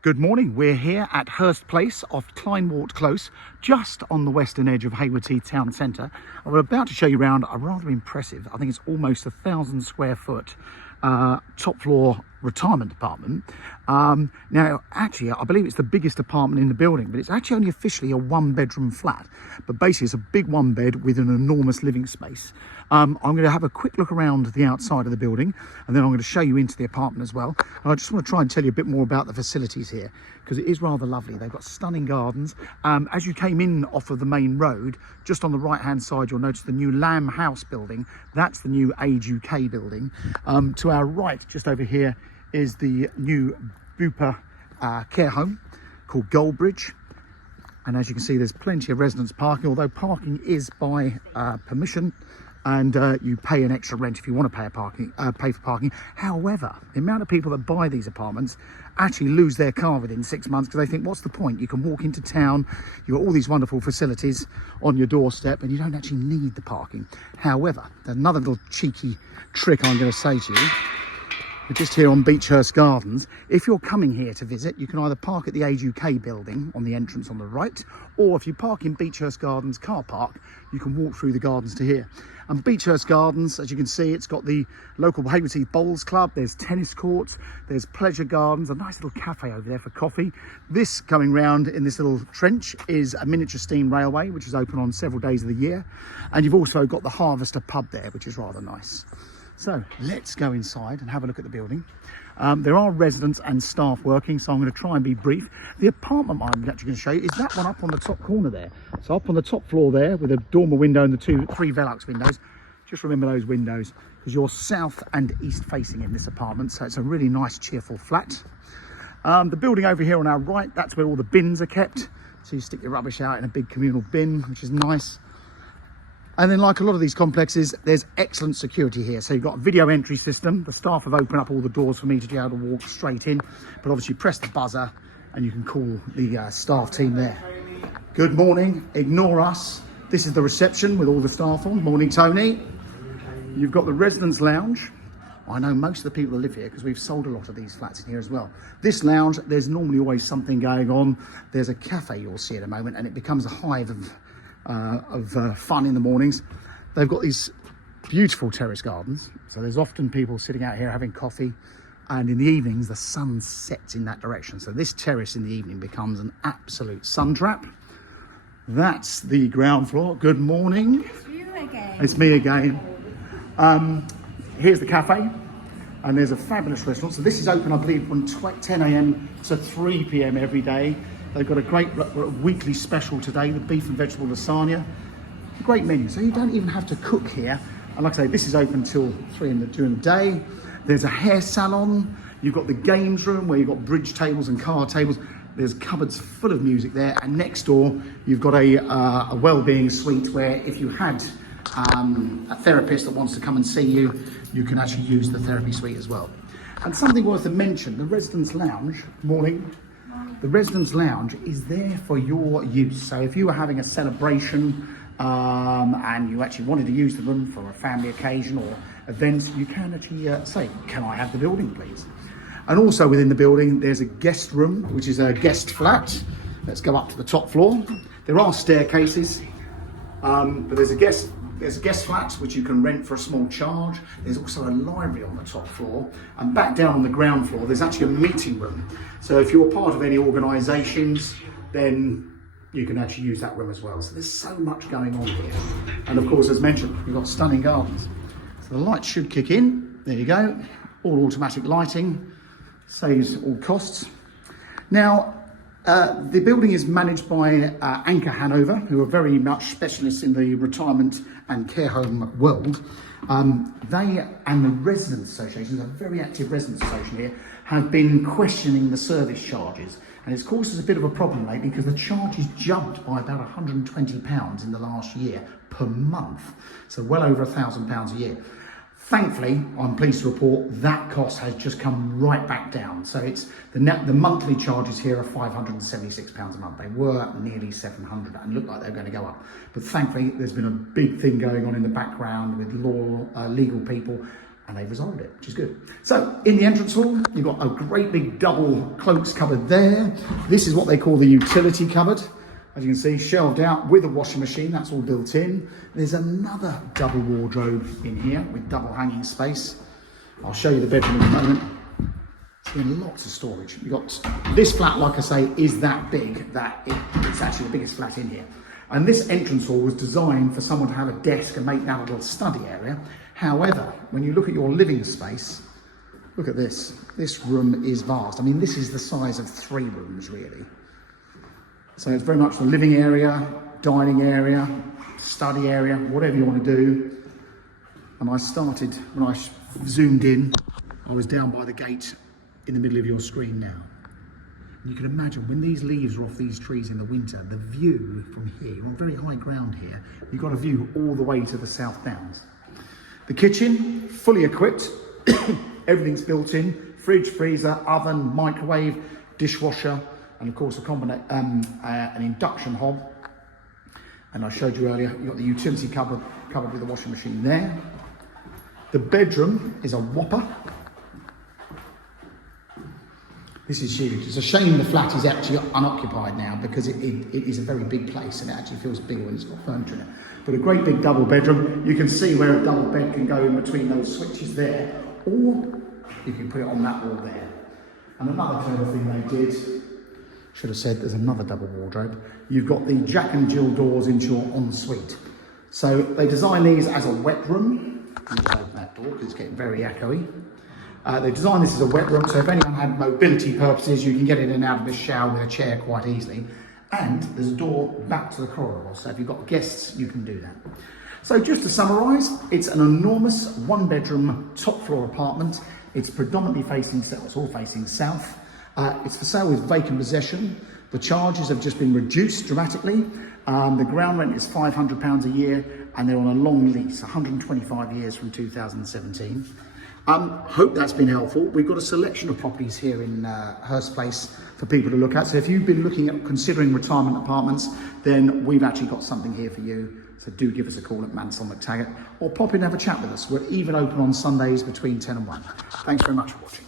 Good morning. We're here at Hurst Place off Kleinwort Close, just on the western edge of Haywards Heath town centre. And we're about to show you around a rather impressive, I think it's almost 1,000 square foot top floor retirement apartment. Now, actually, I believe it's the biggest apartment in the building, but it's actually only officially a one-bedroom flat. But basically, it's a big one bed with an enormous living space. I'm going to have a quick look around the outside of the building, and then I'm going to show you into the apartment as well. And I just want to try and tell you a bit more about the facilities here, because it is rather lovely. They've got stunning gardens. As you came in off of the main road, just on the right-hand side, you'll notice the new Lamb House building. That's the new Age UK building. To our right, just over here, is the new Bupa care home called Goldbridge. And as you can see, there's plenty of residence parking, although parking is by permission, and you pay an extra rent if you want to pay for parking. However, the amount of people that buy these apartments actually lose their car within 6 months because they think, what's the point? You can walk into town, you've got all these wonderful facilities on your doorstep, and you don't actually need the parking. However, there's another little cheeky trick I'm going to say to you. We're just here on Hurst Gardens. If you're coming here to visit, you can either park at the Age UK building on the entrance on the right, or if you park in Hurst Gardens car park, you can walk through the gardens to here. And Hurst Gardens, as you can see, it's got the local Haywards Heath Bowls Club, there's tennis courts, there's pleasure gardens, a nice little cafe over there for coffee. This coming round in this little trench is a miniature steam railway, which is open on several days of the year. And you've also got the Harvester pub there, which is rather nice. So let's go inside and have a look at the building. There are residents and staff working, so I'm going to try and be brief. The apartment I'm actually going to show you is that one up on the top corner there. So up on the top floor there with a dormer window and the three Velux windows. Just remember those windows because you're south and east facing in this apartment. So it's a really nice, cheerful flat. The building over here on our right, that's where all the bins are kept. So you stick your rubbish out in a big communal bin, which is nice. And then, like a lot of these complexes, there's excellent security here. So you've got a video entry system. The staff have opened up all the doors for me to be able to walk straight in. But obviously press the buzzer and you can call the staff team there. Good morning, ignore us. This is the reception with all the staff on. Morning, Tony. You've got the residence lounge. I know most of the people that live here because we've sold a lot of these flats in here as well. This lounge, there's normally always something going on. There's a cafe you'll see in a moment and it becomes a hive of fun in the mornings. They've got these beautiful terrace gardens, so there's often people sitting out here having coffee, and in the evenings the sun sets in that direction, so this terrace in the evening becomes an absolute sun trap. That's the ground floor. Good morning. It's you again. It's me again. Here's the cafe, and there's a fabulous restaurant. So this is open, I believe, from 10 a.m. to 3 p.m. every day. They've got a great weekly special today, the beef and vegetable lasagna. Great menu, so you don't even have to cook here. And like I say, this is open till 3 during the day. There's a hair salon. You've got the games room where you've got bridge tables and card tables. There's cupboards full of music there. And next door, you've got a well-being suite where if you had a therapist that wants to come and see you, you can actually use the therapy suite as well. And something worth a mention, the residence lounge, morning. The residence lounge is there for your use. So if you were having a celebration and you actually wanted to use the room for a family occasion or event, you can actually say, can I have the building, please? And also within the building, there's a guest room, which is a guest flat. Let's go up to the top floor. There are staircases, but there's a guest flat which you can rent for a small charge. There's also a library on the top floor, and back down on the ground floor there's actually a meeting room. So if you're part of any organisations, then you can actually use that room as well. So there's so much going on here. And of course, as mentioned, you've got stunning gardens. So the lights should kick in. There you go. All automatic lighting, saves all costs. Now, the building is managed by Anchor Hanover, who are very much specialists in the retirement and care home world. They and the residents associations, a very active residents association here, have been questioning the service charges. And it's caused us a bit of a problem lately because the charges jumped by about £120 in the last year per month. So well over £1,000 a year. Thankfully, I'm pleased to report that cost has just come right back down. So it's the monthly charges here are £576 a month. They were nearly £700 and look like they're going to go up. But thankfully, there's been a big thing going on in the background with legal people and they've resolved it, which is good. So in the entrance hall, you've got a great big double cloaks cupboard there. This is what they call the utility cupboard. As you can see, shelved out with a washing machine, that's all built in. There's another double wardrobe in here with double hanging space. I'll show you the bedroom in a moment. There's been lots of storage. We've got this flat, like I say, is that big that it's actually the biggest flat in here. And this entrance hall was designed for someone to have a desk and make that a little study area. However, when you look at your living space, look at this. This room is vast. I mean, this is the size of 3 rooms, really. So it's very much the living area, dining area, study area, whatever you want to do. And I started, when I zoomed in, I was down by the gate in the middle of your screen now. And you can imagine when these leaves are off these trees in the winter, the view from here, you're on very high ground here, you've got a view all the way to the South Downs. The kitchen, fully equipped, everything's built in, fridge, freezer, oven, microwave, dishwasher, and of course an induction hob. And I showed you earlier, you've got the utility cupboard with the washing machine there. The bedroom is a whopper. This is huge. It's a shame the flat is actually unoccupied now because it is a very big place and it actually feels bigger when it's got furniture in it. But a great big double bedroom. You can see where a double bed can go in between those switches there, or you can put it on that wall there. And another clever thing they did, should have said there's another double wardrobe. You've got the Jack and Jill doors into your ensuite. So they designed these as a wet room. I'll just open that door because it's getting very echoey. They designed this as a wet room, so if anyone had mobility purposes, you can get in and out of this shower with a chair quite easily. And there's a door back to the corridor, so if you've got guests, you can do that. So just to summarise, it's an enormous 1-bedroom, top-floor apartment. It's predominantly facing south, it's all facing south. It's for sale with vacant possession. The charges have just been reduced dramatically. The ground rent is £500 a year, and they're on a long lease, 125 years from 2017. Hope that's been helpful. We've got a selection of properties here in Hurst Place for people to look at. So if you've been looking at considering retirement apartments, then we've actually got something here for you. So do give us a call at Mansell McTaggart or pop in and have a chat with us. We're even open on Sundays between 10 and 1. Thanks very much for watching.